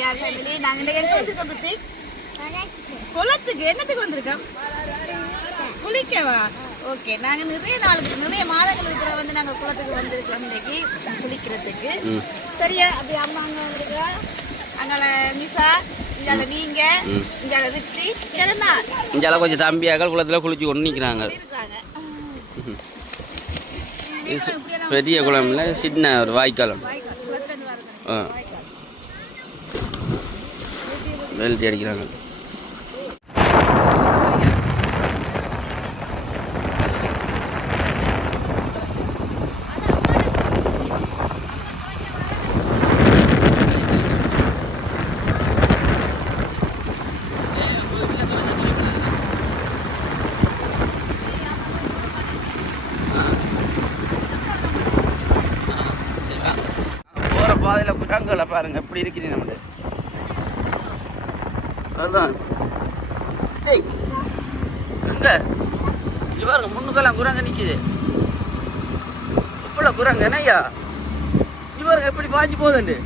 KR family நாங்க எங்க வந்திருக்கோம் பத்தி குளத்துக்கு என்னத்துக்கு வந்திருக்கோம் குளிக்கவா ஓகே நாங்க நிறைய மாதங்களுக்கு கூட வந்து நாங்க குளத்துக்கு வந்திருக்கோம் இன்னைக்கு குளிக்கிறதுக்கு சரியா அப்படி அம்மா அங்க வந்திருக்கா அங்கால நிசா இங்கால நீங்க இங்கால ரித்தி இங்கால கொஞ்சம் தம்பியாக குளத்துல குளிச்சு கொண்டு நிக்கிறாங்க பெரிய குளம் இல்லை சின்ன ஒரு வாய்க்கால் வெல்டி அடிக்கிறாங்க பாதையில் குரங்களை பாருங்க எப்படி இருக்குது நம்ம அதுதான் எங்க இவருங்க முன்னுக்கெல்லாம் குரங்க நிக்குது இப்ப குரங்க என்னய்யா இவருங்க எப்படி பாஞ்சு போகுதுண்டு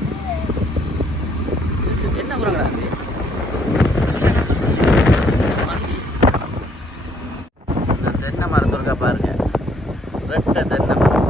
என்ன குரங்கடா மந்தி தென்னை மரத்து இருக்கா பாருங்க ரெட்டை தென்னை மரம்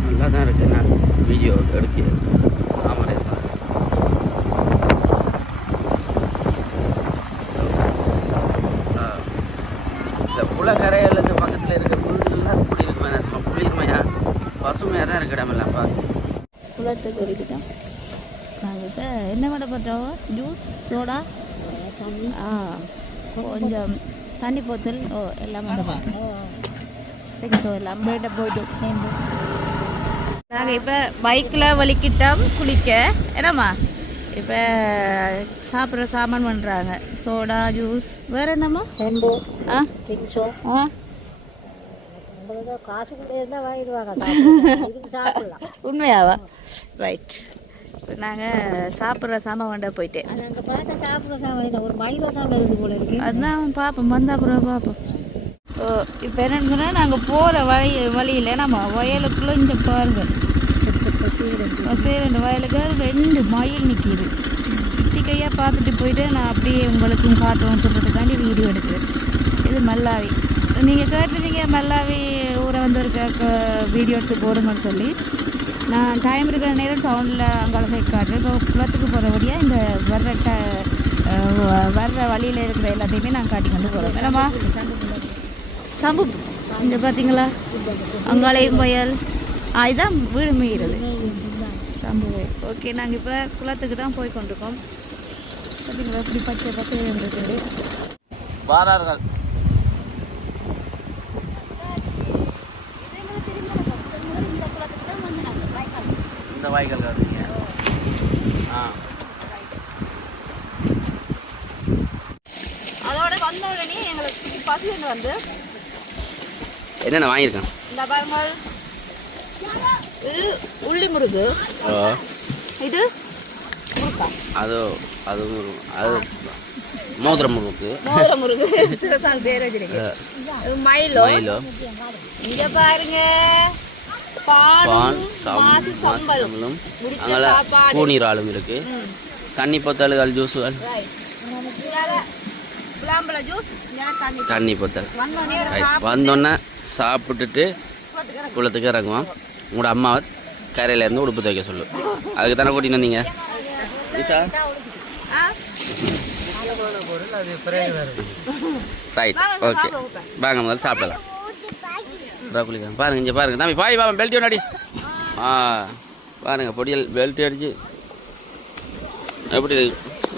நல்லா தான் இருக்கு நான் வீடியோ எடுத்து தாமரை இந்த புலக்கரையிலேருந்து பக்கத்தில் இருக்க புல்லாம் குளிர்மையா குளிர்மையாக பசுமையாக தான் இருக்கு இடமெல்லாம் பார்த்து குளத்துக்கு வரைக்கும் நாங்கள் இப்போ என்ன பண்ண பண்ணுறோம் ஜூஸ் சோடா கொஞ்சம் தண்ணி போத்தல் எல்லாம் பண்ண பண்ணுறோம் ஸோ எல்லாம் பேட்டை போய்ட்டு நாங்கள் இப்போ பைக்கில் வலிக்கிட்டோம் குளிக்க என்னம்மா இப்போ சாப்பிட்ற சாமான் பண்ணுறாங்க சோடா ஜூஸ் வேறு என்னம்மா செம்பு திங்ஸோ காசு கூட இருந்தால் வாங்கிடுவாங்க சாப்பிடலாம் உண்மையாவா ரைட் இப்போ நாங்கள் சாப்பிட்ற சாமான் வண்டா போயிட்டேன் அங்கே பார்த்தா சாப்பிட்ற சாமான் ஒரு மயில தான் வருது போல இருக்கு அதுதான் பார்ப்போம் வந்த அப்புறம் பார்ப்போம் ஓ இப்போ என்னன்னு சொன்னால் நாங்கள் போகிற வழியில் நம்ம வயலுக்குள்ளே இந்த பாருங்க ரெண்டு வயலுக்கு 2 மயில் நிற்கிது கையாக பார்த்துட்டு போயிட்டு நான் அப்படியே உங்களுக்கும் காட்டுவோம் சொல்கிறதுக்காண்டி வீடியோ எடுக்கிறேன் இது மல்லாவி நீங்கள் கேட்டிருந்தீங்க மல்லாவி ஊரை வந்து இருக்க வீடியோ எடுத்து போடுங்கன்னு சொல்லி நான் டைம் இருக்கிற நேரம் டவுனில் அங்கால சைட் காட்டுறேன் இப்போ குளத்துக்கு போகிறபடியாக இந்த வர்ற வழியில் இருக்கிற எல்லாத்தையுமே நான் காட்டி கொண்டு போகிறோம் என்னம்மா சம்பு இந்த பார்த்தீங்களா அங்காளையும் வயல் இதுதான் வீடு மீறது சம்பு ஓகே நாங்கள் இப்போ குளத்துக்கு தான் போய் கொண்டிருக்கோம் பார்த்தீங்களா இப்படி பச்சை பசங்க இருக்குது வாரார்கள் இந்த வாய்க்கால் காட்டுறீங்க அதோட வந்த உடனே எங்களுக்கு பசங்க வந்து என்னென்ன வாங்கியிருக்கேன் இந்த பாருங்க இது உள்ளி முருகு இது முருக்கா அது மோதிர முருகு பேர் வச்சிருக்கு மயிலோ இங்க பாருங்க சம்பளம் அங்கே கூநீர் ஆளும் இருக்கு தண்ணி பொத்தல்கள் ஜூஸுகள் தண்ணி பொத்தல் வந்தோன்னே சாப்பிட்டுட்டு குளத்துக்கு இறங்குவோம் உங்களோட அம்மாவை கரையிலேருந்து உடுப்பு துவைக்க சொல்லு அதுக்கு தானே கூட்டின்னு வந்தீங்க ரைட் ஓகே வாங்க முதல்ல சாப்பிடலாம் குளிக்க பாருங்க இங்கே பாருங்க தம்பி பாய் பாப்பா பெல்ட்டி ஒன்னாடி பாருங்க பொடியல் பெல்ட்டி அடிச்சு எப்படி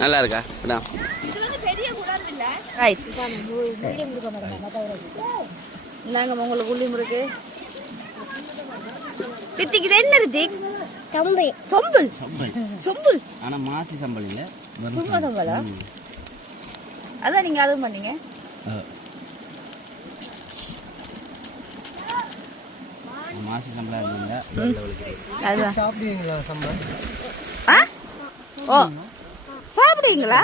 நல்லா இருக்கா ரைட் நாங்கள் உங்களுக்கு உள்ளி முறுக்கு ரித்திக் இது என்ன ரித்திக் சொம்பு சொம்பு சொம்பு ஆனால் மாசி சம்பல் இல்லை சும்மா சொம்பலா அதான் நீங்கள் அதுவும் பண்ணீங்க மாசி சம்பளம் இருந்தீங்க அதுதான் சாப்பிடுவீங்களா சம்பளம்? ஆ ஓ சாப்பிடுவீங்களா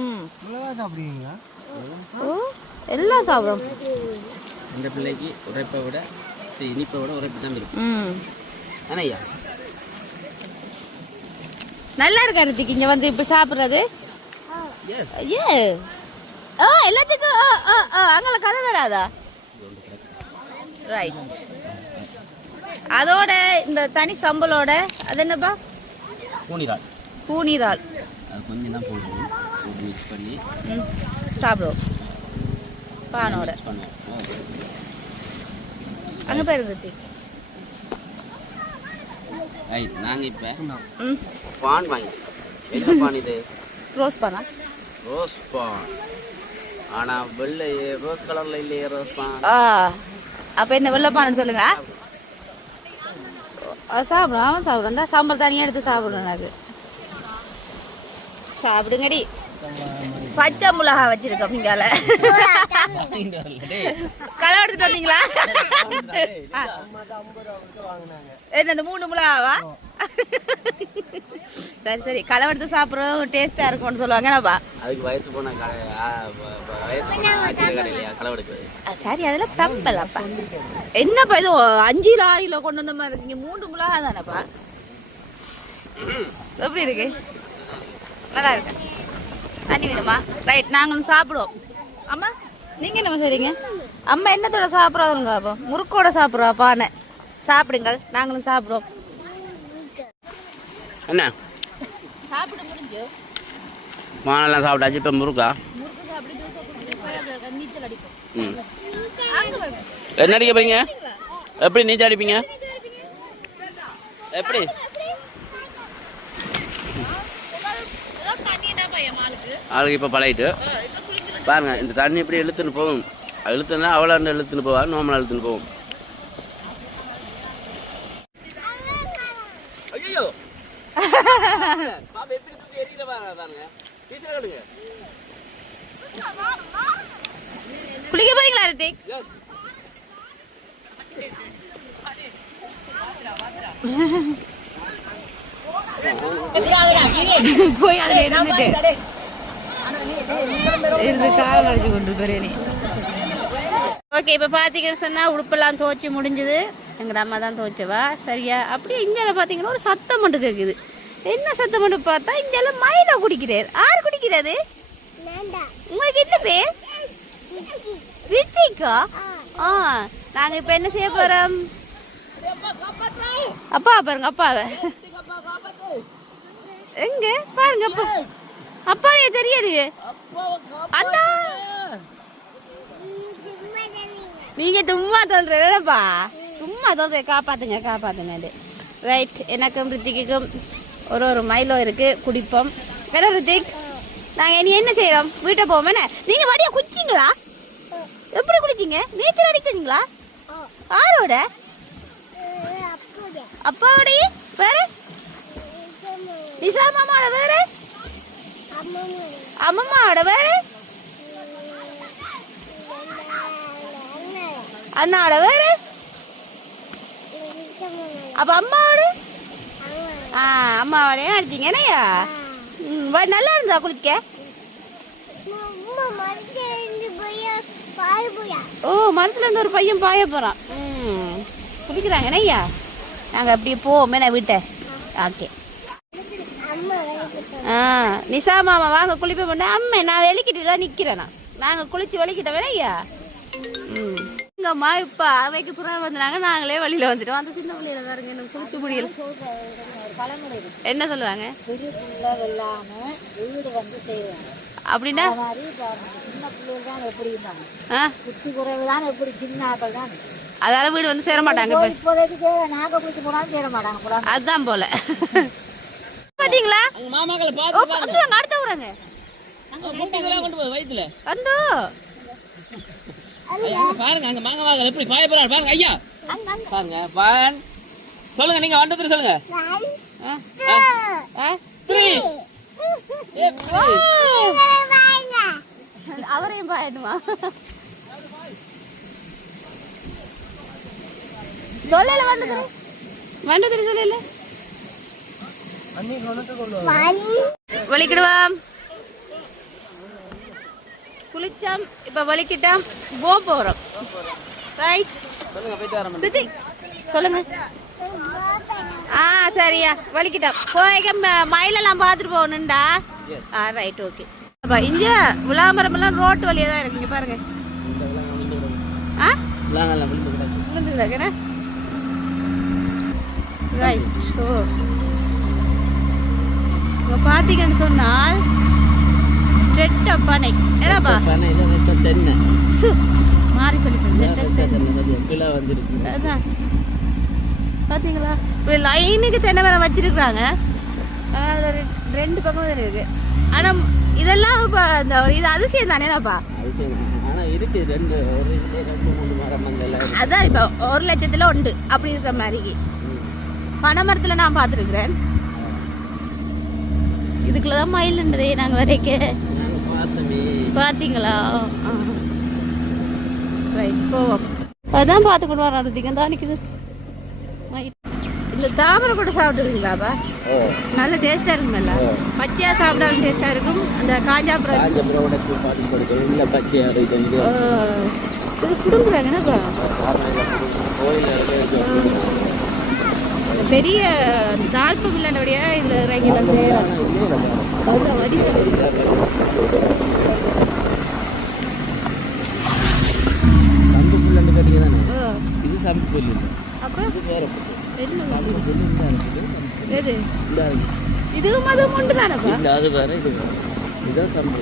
ம் மிளகா சாப்பிடுவீங்களா? ஓ எல்லாம் சாப்பிடும் இந்த பிள்ளைக்கு உரைப்பை விட இனிப்பை விட உரைப்பு தான் இருக்கும் ம் தானே ஐயா நல்லா இருக்கா ரித்திக் இங்கே வந்து இப்போ சாப்பிட்றது எஸ் ஏ எல்லாத்துக்கும் அங்கே கதை வராதா ரைட் அதோட இந்த தனி சம்பளோட அது என்னப்பா பூனிரால் பூநீரால் அது கொஞ்சம் தான் போடுவோம் போட்டு மிக்ஸ் பண்ணி ம் சாப்பிடுவோம் பானோட மிக்ஸ் பண்ணுவோம் அங்கே போய் ரித்திக் ரைட் நாங்கள் இப்போ ம் பான் வாங்கி என்ன பான் இது ரோஸ் பானா ரோஸ் பான் ஆனால் வெள்ளை ரோஸ் கலரில் இல்லையே ரோஸ் பான் அப்போ என்ன வெள்ளைப்பானு சொல்லுங்க சாப்பிடும் அவன் சாப்பிடும் சாம்பார் தனியாக எடுத்து சாப்பிடும் எனக்கு சாப்பிடுங்கடி பச்சை மிளகா வச்சிருக்கோம் இங்கால களை எடுத்துட்டு வந்தீங்களா என்ன இந்த 3 மிளகாவா சரி சரி களை எடுத்து சாப்பிட்றதும் டேஸ்டா இருக்கும்னு சொல்லுவாங்க என்னப்பா அதுக்கு வயசு போன கடையிலையா களை எடுக்குது சரி அதெல்லாம் தப்பலப்பா என்னப்பா இது 5 கிலோ 6 கிலோ கொண்டு வந்த மாதிரி இருக்கீங்க 3 மிளகா தானேப்பா எப்படி இருக்கு நல்லா இருக்கு தண்ணி வேணுமா ரைட் நாங்களும் சாப்பிடுவோம் அம்மா நீங்க என்ன செய்றீங்க அம்மா என்னத்தோட சாப்பிட்றாங்க அப்போ முறுக்கோட சாப்பிட்றா பானை சாப்பிடுங்கள் நாங்களும் சாப்பிடுவோம் என்ன சாப்பிட முடிஞ்சு பானெல்லாம் சாப்பிட்டாச்சு இப்போ முறுக்கா முறுக்கு சாப்பிட்டு தோசை குடிப்போம் நீச்சல் அடிப்போம் ம் என்ன அடிக்க போறீங்க எப்படி நீச்சல் அடிப்பீங்க எப்படி ஆளுக்கு இப்போ பழகிட்டு பாருங்க இந்த தண்ணி இப்படி இழுத்துன்னு போகும் இழுத்துனா அவ்வளோ இழுத்துன்னு போவா நார்மலாக இழுத்துன்னு போகும் ஐயோ குளிக்க போறீங்களா ரித்திக் போய் அதுல இருந்துட்டு இருந்து கால் அழைச்சி கொண்டு போறேன் ஓகே இப்போ பார்த்தீங்கன்னு சொன்னால் உடுப்பெல்லாம் துவைச்சி முடிஞ்சுது எங்கள் அம்மா தான் துவைச்சவா சரியா அப்படியே இந்தியாவில் பார்த்தீங்கன்னா ஒரு சத்தம் மட்டும் கேட்குது என்ன சத்தம் மட்டும் பார்த்தா இந்தியாவில் மைனா குடிக்கிறார் யார் குடிக்கிறது உங்களுக்கு என்ன பேர் ரித்திகா நாங்கள் இப்போ என்ன செய்ய போகிறோம் அப்பா பாருங்க அப்பாவை எங்க பாருங்க அப்பா அப்பாவே தெரியாது அண்ணா நீங்க சும்மா சொல்றப்பா சும்மா சொல்ற காப்பாத்துங்க காப்பாத்துங்க ரைட் எனக்கும் ரித்திக்கும் ஒரு மைலோ இருக்கு குடிப்போம் வேற ரித்திக் நாங்க இனி என்ன செய்யறோம் வீட்டை போவோம் என்ன நீங்க வடியா குடிச்சீங்களா எப்படி குடிச்சீங்க நீச்சல் அடிச்சீங்களா யாரோட அப்பாவோடைய வேற நிசா மாமாவோட வேற அம்மம்மாவோட வேற அண்ணாவோட வேற அப்ப அம்மாவோட அம்மாவோடையும் அடிச்சிங்க என்னையா நல்லா இருந்தா குளிக்க ஓ மரத்துல இருந்து ஒரு பையன் பாய போறான் குளிக்கிறாங்க என்னையா நாங்க அப்படியே போவோமே நான் வீட்டை ஓகே நிசா மாமா வாங்க குளிப்ப பண்ண அம்மா நான் வெளிக்கிட்டு தான் நிக்கிறேன் நாங்க குளிச்சு வெளிக்கிட்டோம் ஐயா எங்கம்மா இப்ப அவைக்கு புறம் வந்தாங்க நாங்களே வழியில வந்துட்டோம் அந்த சின்ன பிள்ளையில பாருங்க எனக்கு குளிச்சு முடியல என்ன சொல்லுவாங்க அப்படின்னா அதால வீடு வந்து சேர மாட்டாங்க அதுதான் போல பாத்தீங்களா அடுத்த ஊராங்க குட்டிகளா கொண்டு போய் வயித்துல அந்தோ பாருங்க அங்க மாங்க வாங்க எப்படி பாய போறாரு பாருங்க ஐயா பாருங்க ஒன் சொல்லுங்க நீங்க 1 2 3 சொல்லுங்க 3 அவரையும் பாயணுமா சொல்லல வந்து சொல்லல வலிக்கிடுவாம் குளிச்சோம் இப்ப வலிக்கிட்டோம் போறோம் ரைட் சொல்லுங்க போயிட்டு வரேன் சொல்லுங்க சரியா வலிக்கிட்டோம் போய்க்க மயிலெல்லாம் பார்த்துட்டு போகணுண்டா ரைட் ஓகே அப்பா இங்க விளாம்பரம் எல்லாம் ரோட்டு வழியா தான் இருக்கு இங்க பாருங்க ரைட் ஓ இங்க பாத்தீங்கன்னு சொன்னால் ரெட்ட பனை ஏதாப்பா மாறி சொல்லிட்டு அதான் பாத்தீங்களா இப்படி லைனுக்கு தென்னை மரம் வச்சிருக்கிறாங்க ரெண்டு பக்கம் இருக்கு ஆனா இதெல்லாம் இப்போ இந்த ஒரு இது அதிசயம் தானேப்பா அதான் இப்போ 1 லட்சத்துல உண்டு அப்படி இருக்கிற மாதிரி பனைமரத்துல நான் பார்த்துருக்குறேன் இதுக்குள்ளதான் மயில்ன்றதே நாங்க வரைக்க பாத்தீங்களா ரைட் போவோம் அதான் பார்த்து கொண்டு வரோம் அதிகம் தான் நிற்குது இந்த தாமரை கூட சாப்பிட்டுருக்கீங்களாப்பா நல்ல டேஸ்டா இருக்கும்ல பச்சையா சாப்பிடாலும் டேஸ்டா இருக்கும் அந்த காஞ்சாபுரம் குடுங்குறாங்கன்னாப்பா பெரிய தாழ்ப்பு இல்லைன்றபடியா இந்த இறங்கிலாம் இது சம்பு புல்லு அப்போ இது இதுவும் அதுவும் ஒன்று தானப்பா அது வேற இது வேற இதுதான் சம்பு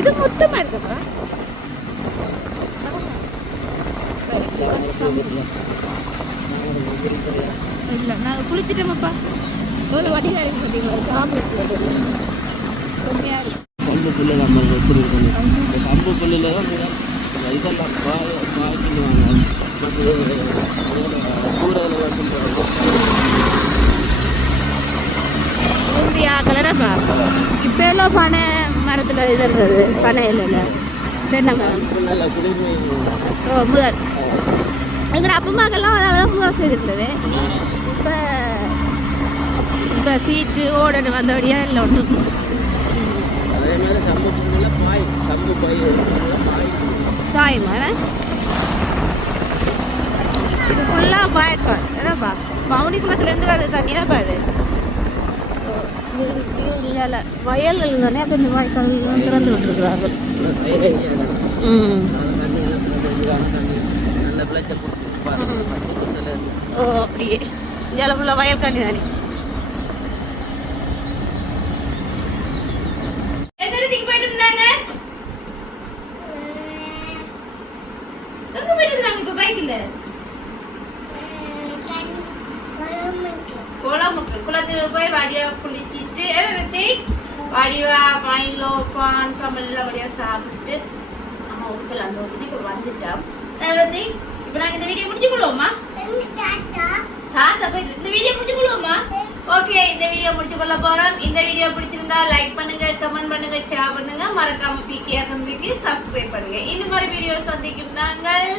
இது மொத்தமா இருக்கப்பா இல்லை நாங்கள் குளிச்சிட்டோமப்பா ஒரு வடி வரைக்கும் சம்பு புல்லு நம்ம வச்சிருக்கோம் சம்பு புல்லில் தான் இதெல்லாம் பாய்க்கிடுவாங்க ஊந்தியா கலரப்பா இப்போ எல்லாம் பனை மரத்தில் இதுன்றது பனை இல்லை தென்னை மரம் நல்ல குளிர்மை ஓ முதல் எங்கள் அப்பமாக்கெல்லாம் அதனால தான் முதல் செய்திருந்தது இப்போ சீட்டு ஓடனு வந்தபடியாக இல்லை ஒன்று அதே மாதிரி சம்பு புல்லில் பாய் சம்பு பாய் தாயமான இது ஃபுல்லாக பாயக்கால் ஏதாப்பா பவுனி குளத்துலேருந்து வருது தண்ணியாப்பா அது இல்லை வயல்கள் தானே கொஞ்சம் வாய்க்கால் திறந்து விட்டுருக்குறார்கள் ஓ அப்படியே இதில் ஃபுல்லாக வயல் காண்டி தானே போயிட்டு இருந்தாங்க எங்க போயிட்டு இருந்தாங்க இப்போ பைக்கில் குளமுக்கு குளத்துக்கு போய் வடியா குளிச்சிட்டு வடிவா மயிலோ பான் சம்பளம் வடியா சாப்பிட்டு அம்மா உடுக்கல அந்த வச்சுட்டு இப்போ வந்துட்டோம் இப்போ நாங்கள் இந்த வீடியோ முடிச்சுக்கொள்வோமா தாத்தா போயிட்டு இந்த வீடியோ முடிச்சுக்கொள்வோமா ஓகே இந்த வீடியோ முடிச்சுக்கொள்ள போறோம் இந்த வீடியோ பிடிச்சிருந்தா லைக் பண்ணுங்க கமெண்ட் பண்ணுங்க ஷேர் பண்ணுங்க மறக்காம பிகேஎஃப்எம்க்கு சப்ஸ்கிரைப் பண்ணுங்க இன்னும் ஒரு வீடியோ சந்திக்கும் நாங்கள்